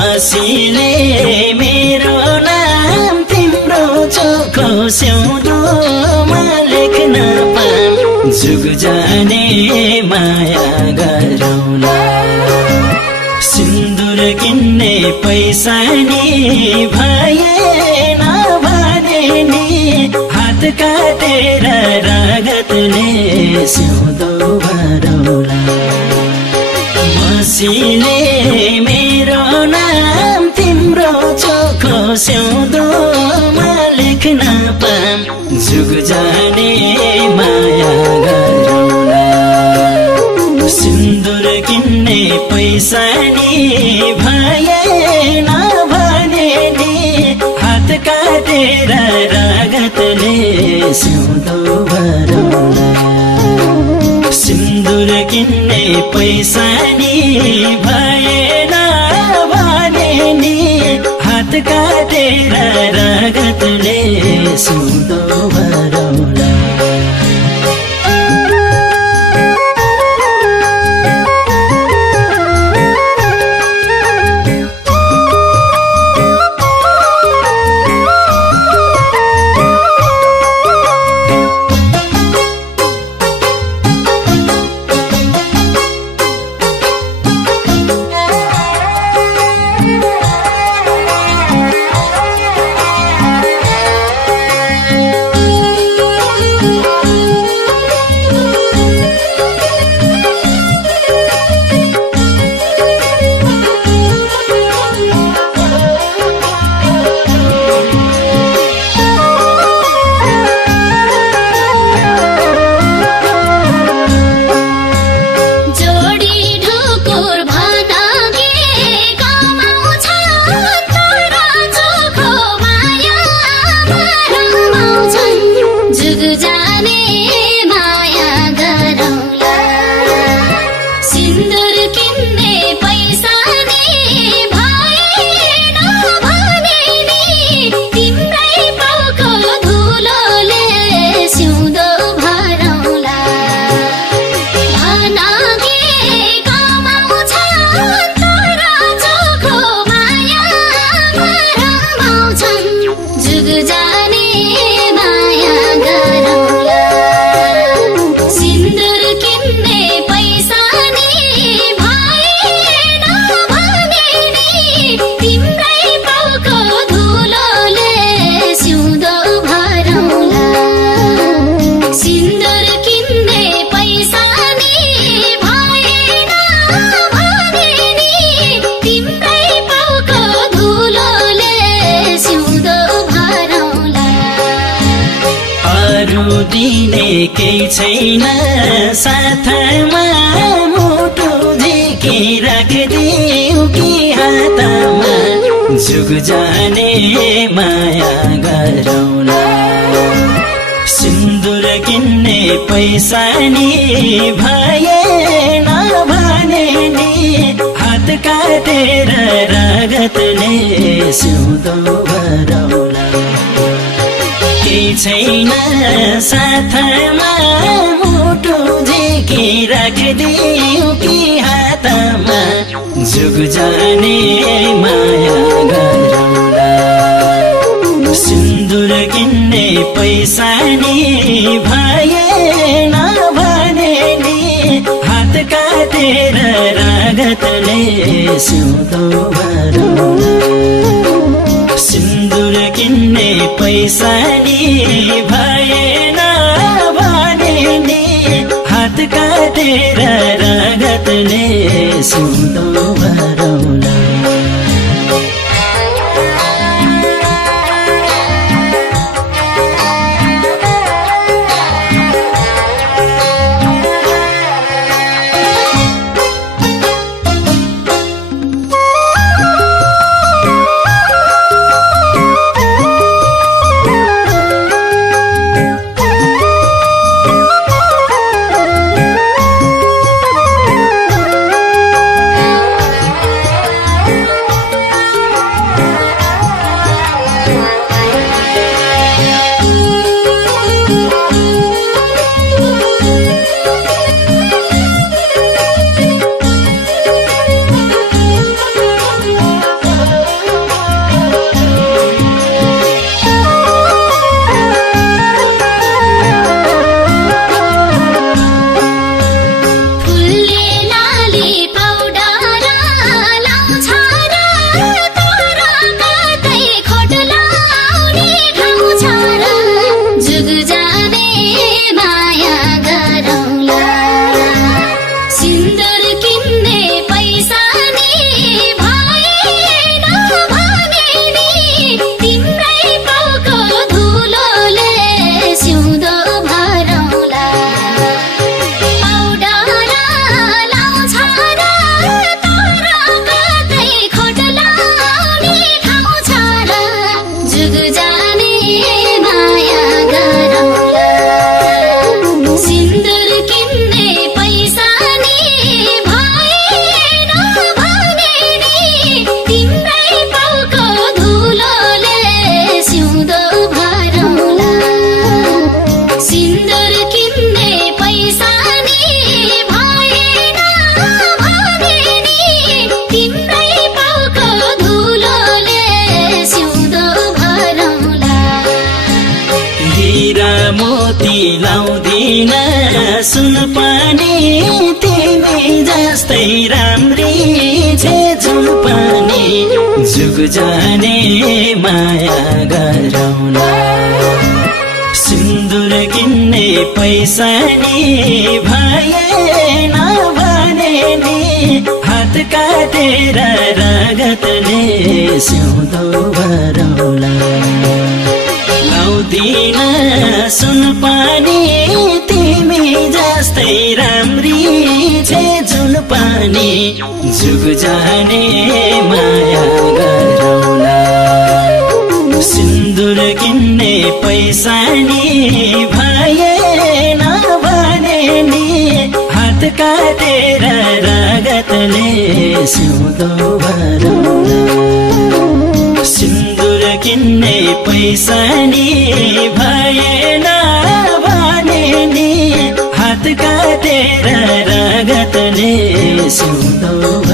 मसीले मेरो नाम तिम्रो चोखो सिउँदोमा लेख्न पाम जुग जाने माया गरौँला सिन्दुर किन्ने पैसा नि भएन भने नि हात काटेर रगतले सिउँदो भरौँला मसीले मेरो नाम तिम्रो चोखो सिउँदोमा लेख्न पाम जुग जाने माया गरौँला सिन्दुर किन्ने पैसा नि भएन भने नि हात काटेर रगतले सिउँदो भरौँला सिन्दुर किन्ने पैसा नि भएन भने नि हात काटेर रगतले सिउँदो भरौँला दिने केही छैन साथमा मुटु झिकी राखिदिऊ कि हातमा जुग जाने माया गरौँला सिन्दुर किन्ने पैसा नि भएन भने नि हात काटेर रगतले सिउँदो भरौँला केही छैन साथमा मुटु झिकी राखिदिऊ कि हातमा जुग जाने माया गरौँला सिन्दुर किन्ने पैसा नि भएन भने नि हात काटेर रगतले सिउँदो भरौँला सिन्दुर किन्ने पैसा नि भएन भने नि हात काटेर रगतले सिउँदो भरौँला जाने माया गरौँला सिन्दुर किन्ने पैसा नि भएन भने नि हात काटेर रगतले सिउँदो भरौँला लाउँदिन सुनपानी तिमी जस्तै राम्री छे जुन पानी जुग जाने माया गरौँला सिन्दुर किन्ने पैसा नि भएन भने नि हात काटेर रगतले सिउँदो भरौँला सिन्दुर किन्ने पैसा नि भएन भने नि हात काटेर रगतले सिउँदो